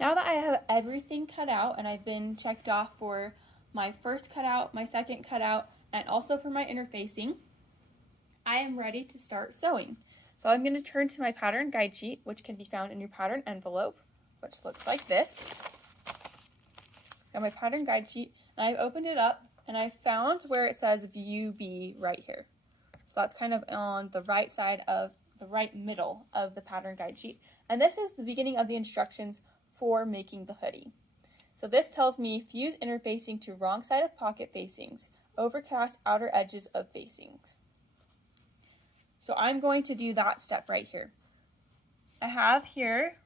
Now that I have everything cut out and I've been checked off for my first cutout, my second cutout, and also for my interfacing, I am ready to start sewing. So I'm going to turn to my pattern guide sheet, which can be found in your pattern envelope, which looks like this. Got my pattern guide sheet, and I've opened it up, and I found where it says View B right here. So that's kind of on the right side of the right middle of the pattern guide sheet. And this is the beginning of the instructions for making the hoodie. So this tells me fuse interfacing to wrong side of pocket facings, overcast outer edges of facings. So I'm going to do that step right here. I have here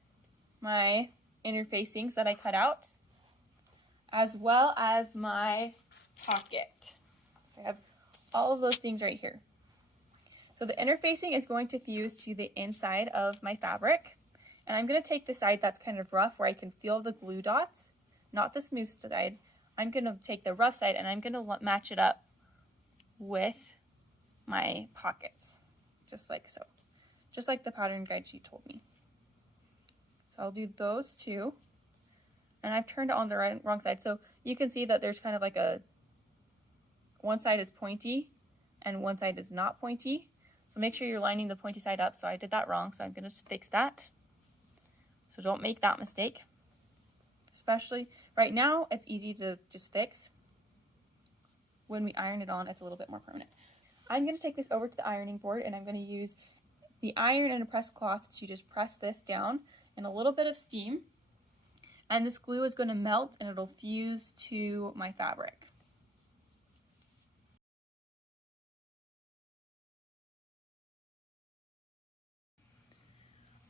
my interfacings that I cut out, as well as my pocket. So I have all of those things right here. So the interfacing is going to fuse to the inside of my fabric, and I'm going to take the side that's kind of rough where I can feel the glue dots, not the smooth side. I'm going to take the rough side and I'm going to match it up with my pockets, just like so, just like the pattern guide sheet told me. So I'll do those two, and I've turned it on the wrong side, so you can see that there's kind of like one side is pointy and one side is not pointy. So make sure you're lining the pointy side up. So I did that wrong, so I'm going to fix that. So don't make that mistake. Especially right now, it's easy to just fix. When we iron it on, it's a little bit more permanent. I'm going to take this over to the ironing board, and I'm going to use the iron and a pressed cloth to just press this down in a little bit of steam. And this glue is going to melt and it'll fuse to my fabric.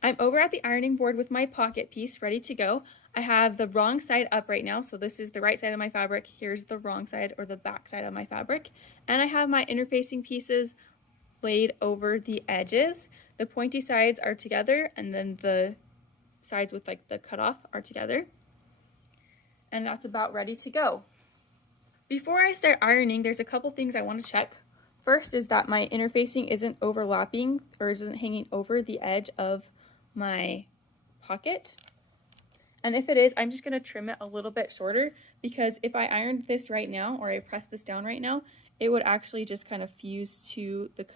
I'm over at the ironing board with my pocket piece ready to go. I have the wrong side up right now, so this is the right side of my fabric. Here's the wrong side, or the back side of my fabric. And I have my interfacing pieces laid over the edges. The pointy sides are together, and then the sides with like the cutoff are together. And that's about ready to go. Before I start ironing, there's a couple things I want to check. First is that my interfacing isn't overlapping or isn't hanging over the edge of my pocket. And if it is, I'm just going to trim it a little bit shorter, because if I ironed this right now, or I pressed this down right now, it would actually just kind of fuse to the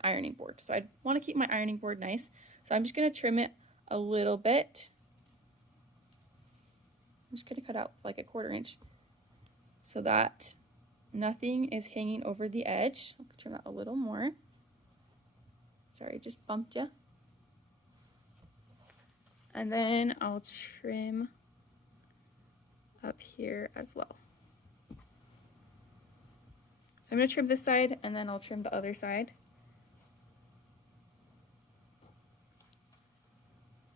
ironing board. So I want to keep my ironing board nice. So I'm just going to trim it a little bit. I'm just going to cut out like a 1/4 inch so that nothing is hanging over the edge. I'll trim that a little more. Sorry, just bumped you. And then I'll trim up here as well. So I'm going to trim this side, and then I'll trim the other side.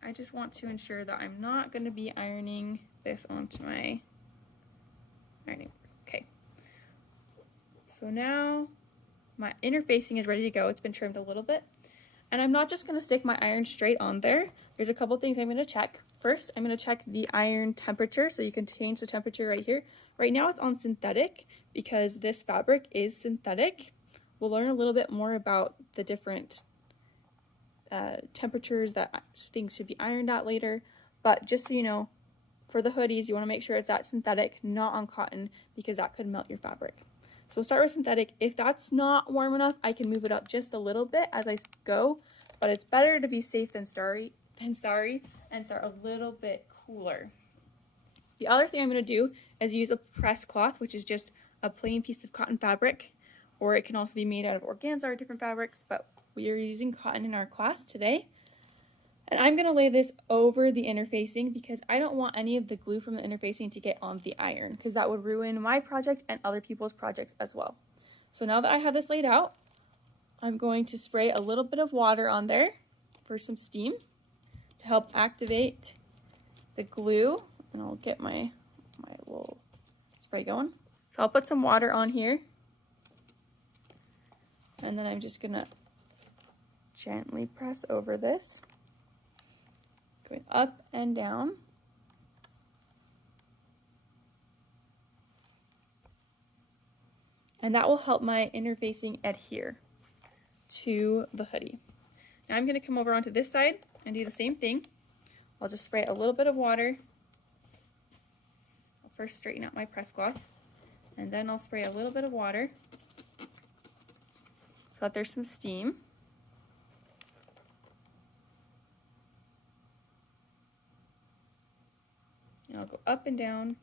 I just want to ensure that I'm not going to be ironing this onto my ironing board. Okay. So now my interfacing is ready to go. It's been trimmed a little bit. And I'm not just going to stick my iron straight on there. There's a couple things I'm going to check. First, I'm going to check the iron temperature, so you can change the temperature right here. Right now it's on synthetic because this fabric is synthetic. We'll learn a little bit more about the different temperatures that things should be ironed at later. But just so you know, for the hoodies, you want to make sure it's at synthetic, not on cotton, because that could melt your fabric. So we'll start with synthetic. If that's not warm enough, I can move it up just a little bit as I go, but it's better to be safe than sorry and start a little bit cooler. The other thing I'm going to do is use a pressed cloth, which is just a plain piece of cotton fabric, or it can also be made out of organza or different fabrics, but we are using cotton in our class today. And I'm going to lay this over the interfacing because I don't want any of the glue from the interfacing to get on the iron, because that would ruin my project and other people's projects as well. So now that I have this laid out, I'm going to spray a little bit of water on there for some steam to help activate the glue. And I'll get my little spray going. So I'll put some water on here. And then I'm just going to gently press over this, going up and down. And that will help my interfacing adhere to the hoodie. Now I'm going to come over onto this side and do the same thing. I'll just spray a little bit of water. I'll first straighten out my press cloth, and then I'll spray a little bit of water so that there's some steam. And I'll go up and down.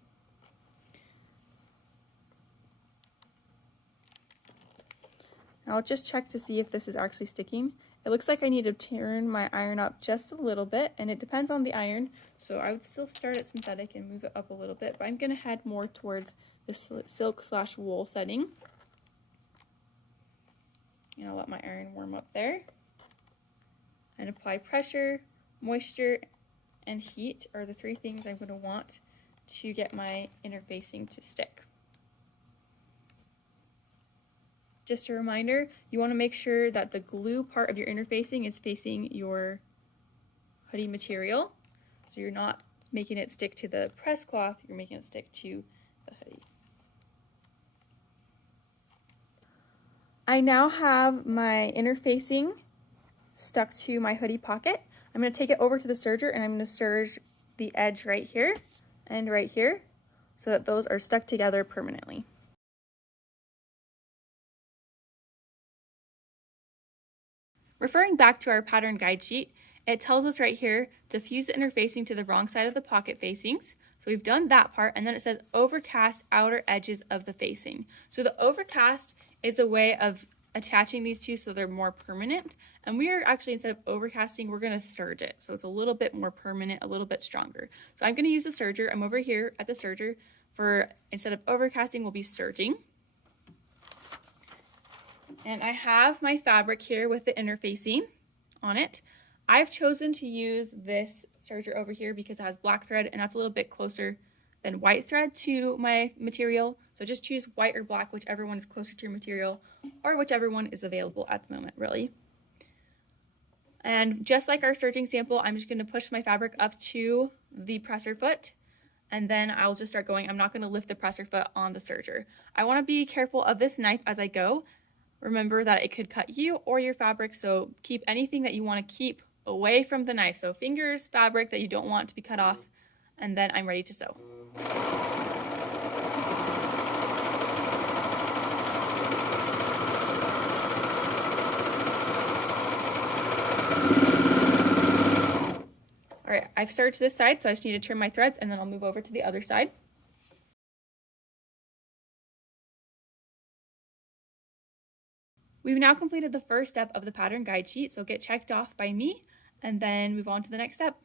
And I'll just check to see if this is actually sticking. It looks like I need to turn my iron up just a little bit, and it depends on the iron, so I would still start at synthetic and move it up a little bit, but I'm going to head more towards the silk/wool setting. And I'll let my iron warm up there. And apply pressure, moisture, and heat are the three things I'm going to want to get my interfacing to stick. Just a reminder, you want to make sure that the glue part of your interfacing is facing your hoodie material. So you're not making it stick to the press cloth, you're making it stick to the hoodie. I now have my interfacing stuck to my hoodie pocket. I'm going to take it over to the serger and I'm going to serge the edge right here and right here so that those are stuck together permanently. Referring back to our pattern guide sheet, it tells us right here to fuse the interfacing to the wrong side of the pocket facings. So we've done that part, and then it says overcast outer edges of the facing. So the overcast is a way of attaching these two so they're more permanent, and we are actually, instead of overcasting, we're going to serge it. So it's a little bit more permanent, a little bit stronger. So I'm going to use a serger. I'm over here at the serger for, instead of overcasting, we'll be serging. And I have my fabric here with the interfacing on it. I've chosen to use this serger over here because it has black thread, and that's a little bit closer than white thread to my material. So just choose white or black, whichever one is closer to your material, or whichever one is available at the moment, really. And just like our serging sample, I'm just going to push my fabric up to the presser foot, and then I'll just start going. I'm not going to lift the presser foot on the serger. I want to be careful of this knife as I go. Remember that it could cut you or your fabric, so keep anything that you want to keep away from the knife. So fingers, fabric that you don't want to be cut off, and then I'm ready to sew. All right, I've serged this side, so I just need to trim my threads, and then I'll move over to the other side. We've now completed the first step of the pattern guide sheet, so get checked off by me and then move on to the next step.